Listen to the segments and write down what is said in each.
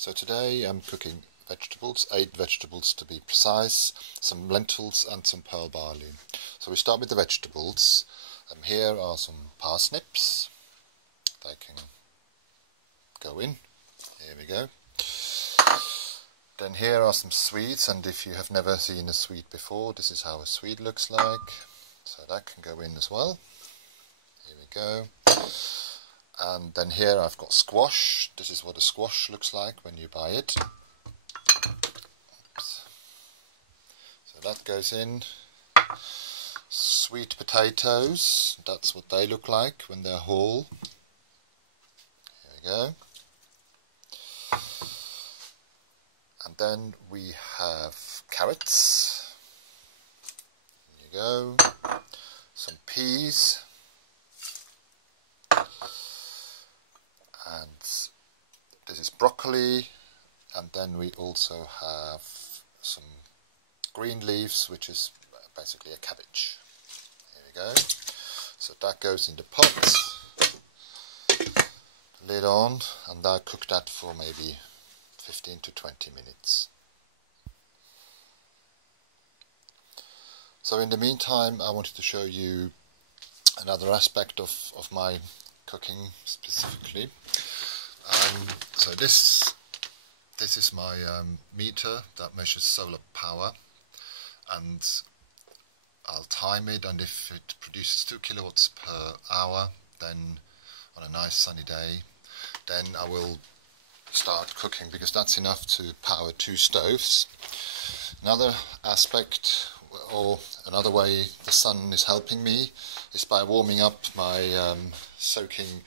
So today I'm cooking vegetables, 8 vegetables to be precise, some lentils and some pearl barley. So we start with the vegetables. Here are some parsnips. They can go in. Here we go. Then here are some swedes, and if you have never seen a swede before, this is how a swede looks like. So that can go in as well. Here we go. And then here I've got squash. This is what a squash looks like when you buy it. Oops. So that goes in. Sweet potatoes, that's what they look like when they're whole. Here we go. And then we have carrots. Here you go. Some peas. And this is broccoli, and then we also have some green leaves, which is basically a cabbage. Here we go. So that goes in the pot, lid on, and I cook that for maybe 15 to 20 minutes. So in the meantime, I wanted to show you another aspect of my cooking specifically. So this is my meter that measures solar power, and I'll time it, and if it produces 2 kilowatts per hour, then on a nice sunny day, then I will start cooking, because that's enough to power 2 stoves. Another aspect, or another way the sun is helping me, is by warming up my soaking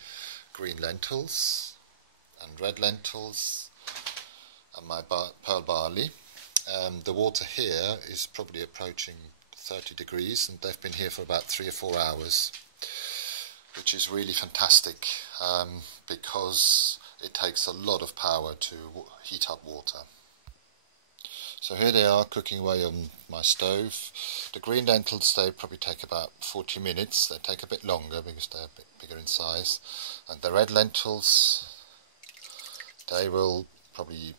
green lentils and red lentils and my pearl barley. The water here is probably approaching 30 degrees, and they've been here for about 3 or 4 hours, which is really fantastic, because it takes a lot of power to heat up water. So here they are cooking away on my stove. The green lentils, they probably take about 40 minutes. They take a bit longer because they're a bit bigger in size. And the red lentils, they will probably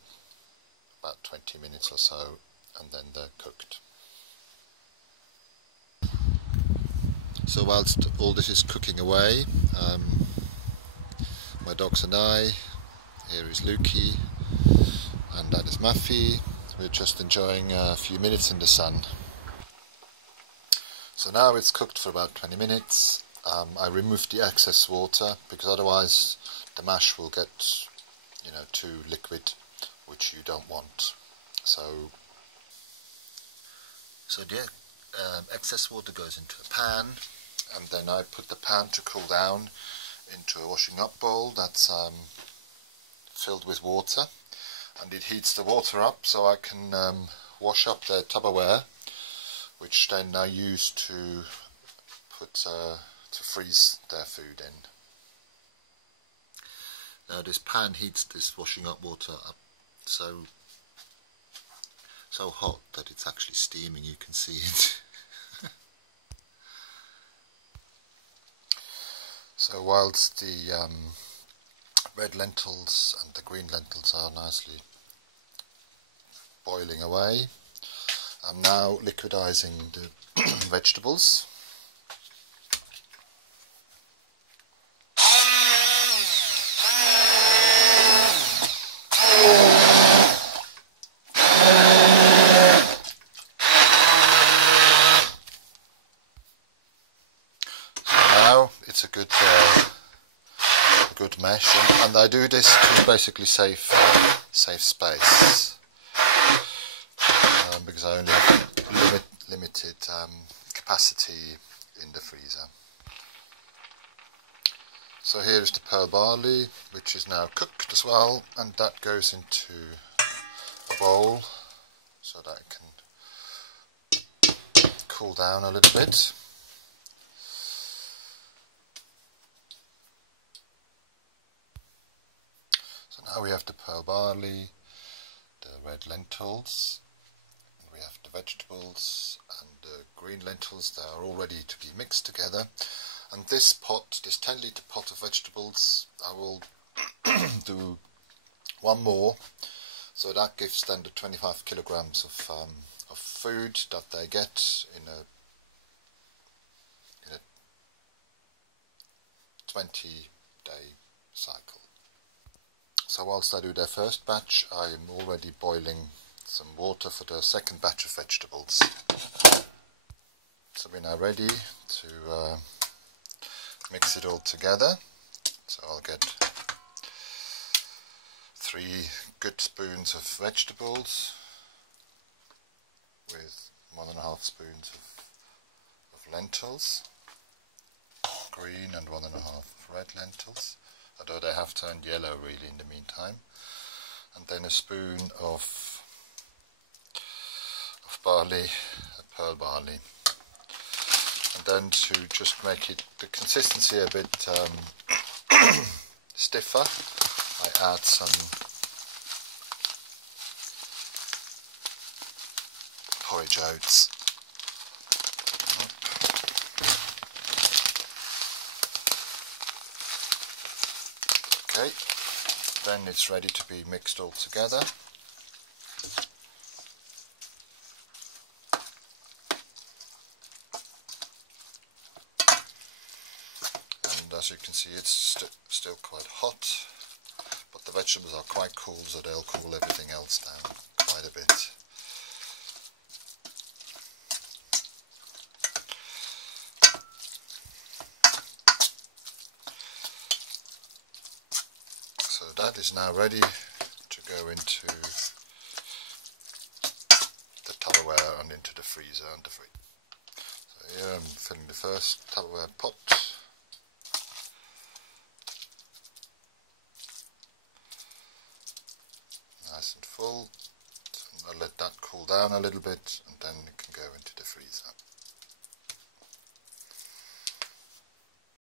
about 20 minutes or so, and then they're cooked. So whilst all this is cooking away, my dogs and I, here is Lukey, and that is Muffy. We're just enjoying a few minutes in the sun. So now it's cooked for about 20 minutes. I removed the excess water, because otherwise the mash will get, too liquid, which you don't want. So the excess water goes into a pan, and then I put the pan to cool down into a washing up bowl that's filled with water, and it heats the water up so I can wash up the Tupperware, which then I use to freeze their food in. Now this pan heats this washing up water up so hot that it's actually steaming. You can see it. So whilst the red lentils and the green lentils are nicely boiling away, I'm now liquidizing the vegetables. It's a good mesh, and I do this to basically save space, because I only have limited capacity in the freezer. So here is the pearl barley, which is now cooked as well, and that goes into a bowl so that it can cool down a little bit. Now we have the pearl barley, the red lentils, we have the vegetables and the green lentils. They are all ready to be mixed together. And this 10 litre pot of vegetables, I will do one more, so that gives them the 25 kilograms of food that they get in a 20-day cycle. So whilst I do their first batch, I am already boiling some water for the second batch of vegetables. So we're now ready to mix it all together. So I'll get 3 good spoons of vegetables with 1.5 spoons of lentils, green, and 1.5 red lentils, although they have turned yellow really in the meantime, and then a spoon of barley, pearl barley. And then to just make it the consistency a bit stiffer, I add some porrage oats. Okay, then it's ready to be mixed all together. And as you can see, it's still quite hot, but the vegetables are quite cool, so they'll cool everything else down quite a bit. So that is now ready to go into the Tupperware and into the freezer and the fridge. So here I'm filling the first Tupperware pot. Nice and full. So I'll let that cool down a little bit and then it can go into the freezer.